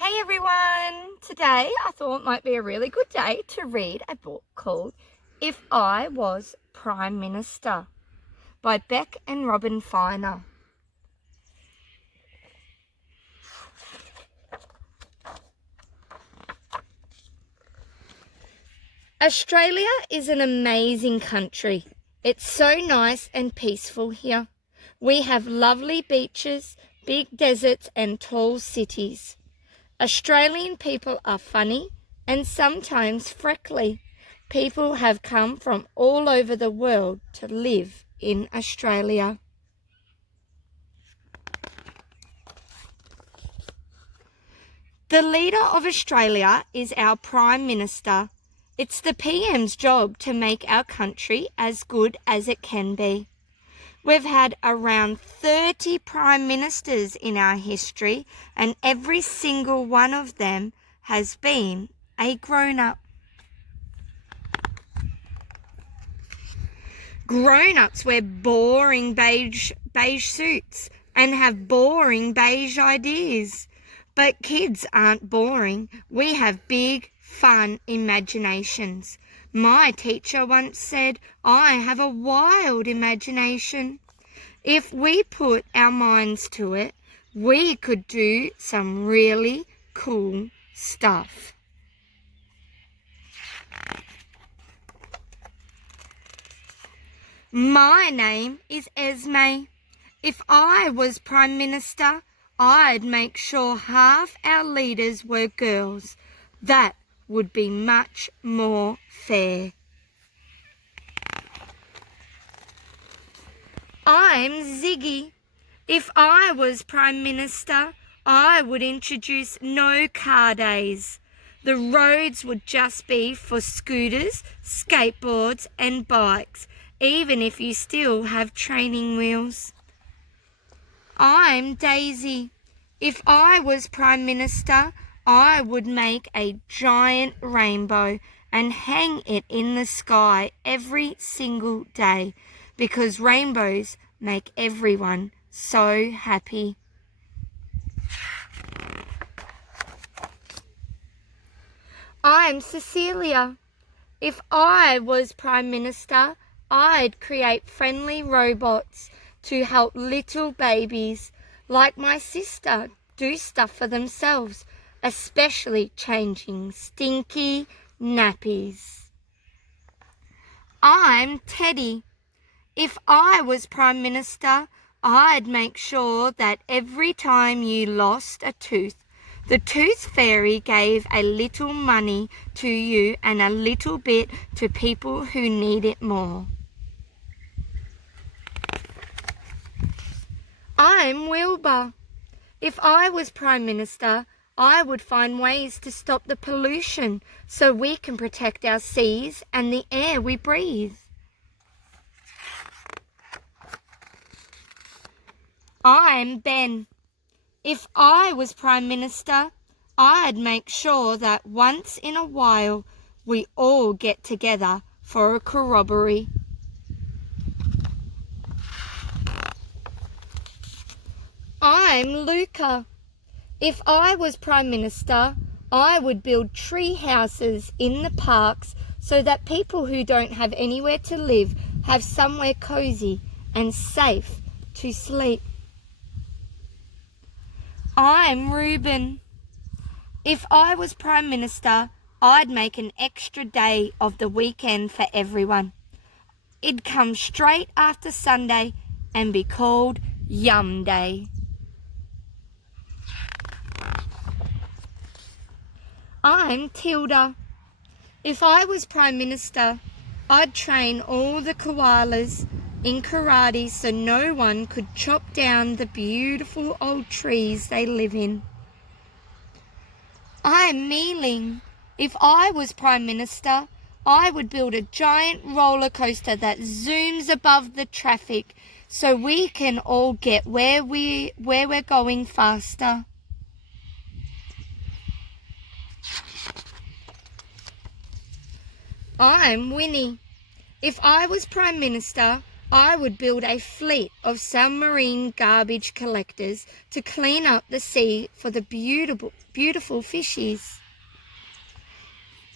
Hey everyone! Today I thought it might be a really good day to read a book called If I Was Prime Minister by Beck and Robin Finer. Australia is an amazing country. It's so nice and peaceful here. We have lovely beaches, big deserts and tall cities. Australian people are funny and sometimes freckly. People have come from all over the world to live in Australia. The leader of Australia is our Prime Minister. It's the PM's job to make our country as good as it can be. We've had around 30 Prime Ministers in our history, and every single one of them has been a grown-up. Grown-ups wear boring beige suits and have boring beige ideas. But kids aren't boring. We have big, fun imaginations. My teacher once said, I have a wild imagination. If we put our minds to it, we could do some really cool stuff. My name is Esme. If I was Prime Minister, I'd make sure half our leaders were girls. That would be much more fair. I'm Ziggy. If I was Prime Minister, I would introduce no car days. The roads would just be for scooters, skateboards and bikes, even if you still have training wheels. I'm Daisy. If I was Prime Minister, I would make a giant rainbow and hang it in the sky every single day because rainbows make everyone so happy. I'm Cecilia. If I was Prime Minister, I'd create friendly robots to help little babies like my sister do stuff for themselves, especially changing stinky nappies. I'm Teddy. If I was Prime Minister, I'd make sure that every time you lost a tooth, the tooth fairy gave a little money to you and a little bit to people who need it more. I'm Wilbur. If I was Prime Minister, I would find ways to stop the pollution so we can protect our seas and the air we breathe. I'm Ben. If I was Prime Minister, I'd make sure that once in a while we all get together for a corroboree. I'm Luca. If I was Prime Minister, I would build tree houses in the parks so that people who don't have anywhere to live have somewhere cozy and safe to sleep. I'm Reuben. If I was Prime Minister, I'd make an extra day of the weekend for everyone. It'd come straight after Sunday and be called Yum Day. I'm Tilda. If I was Prime Minister, I'd train all the koalas in karate so no one could chop down the beautiful old trees they live in. I'm Mealing. If I was Prime Minister, I would build a giant roller coaster that zooms above the traffic so we can all get where we're going faster. I'm Winnie. If I was Prime Minister, I would build a fleet of submarine garbage collectors to clean up the sea for the beautiful fishies.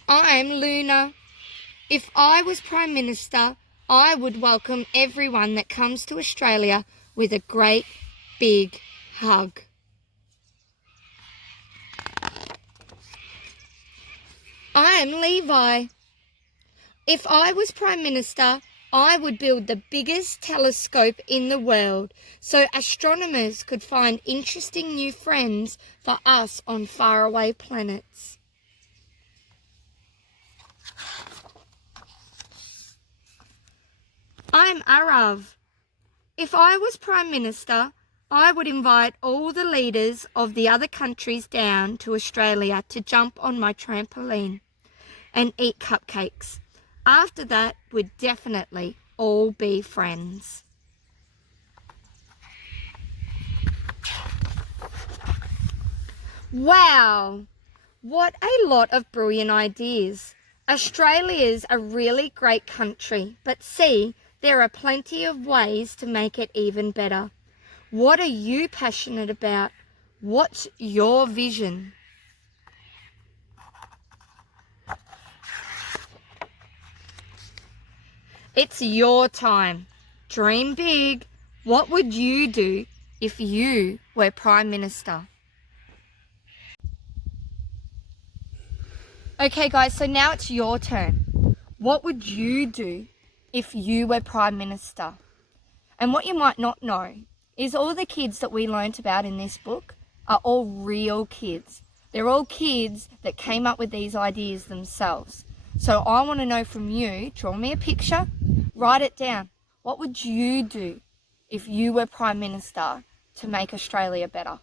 I'm Luna. If I was Prime Minister, I would welcome everyone that comes to Australia with a great big hug. I'm Levi. If I was Prime Minister, I would build the biggest telescope in the world so astronomers could find interesting new friends for us on faraway planets. I'm Arav. If I was Prime Minister, I would invite all the leaders of the other countries down to Australia to jump on my trampoline and eat cupcakes. After that, we'd definitely all be friends. Wow, what a lot of brilliant ideas. Australia's a really great country, but see, there are plenty of ways to make it even better. What are you passionate about? What's your vision? It's your time. Dream big. What would you do if you were Prime Minister? Okay guys, so now it's your turn. What would you do if you were Prime Minister? And what you might not know is all the kids that we learnt about in this book are all real kids. They're all kids that came up with these ideas themselves. So I want to know from you, draw me a picture, write it down. What would you do if you were Prime Minister to make Australia better?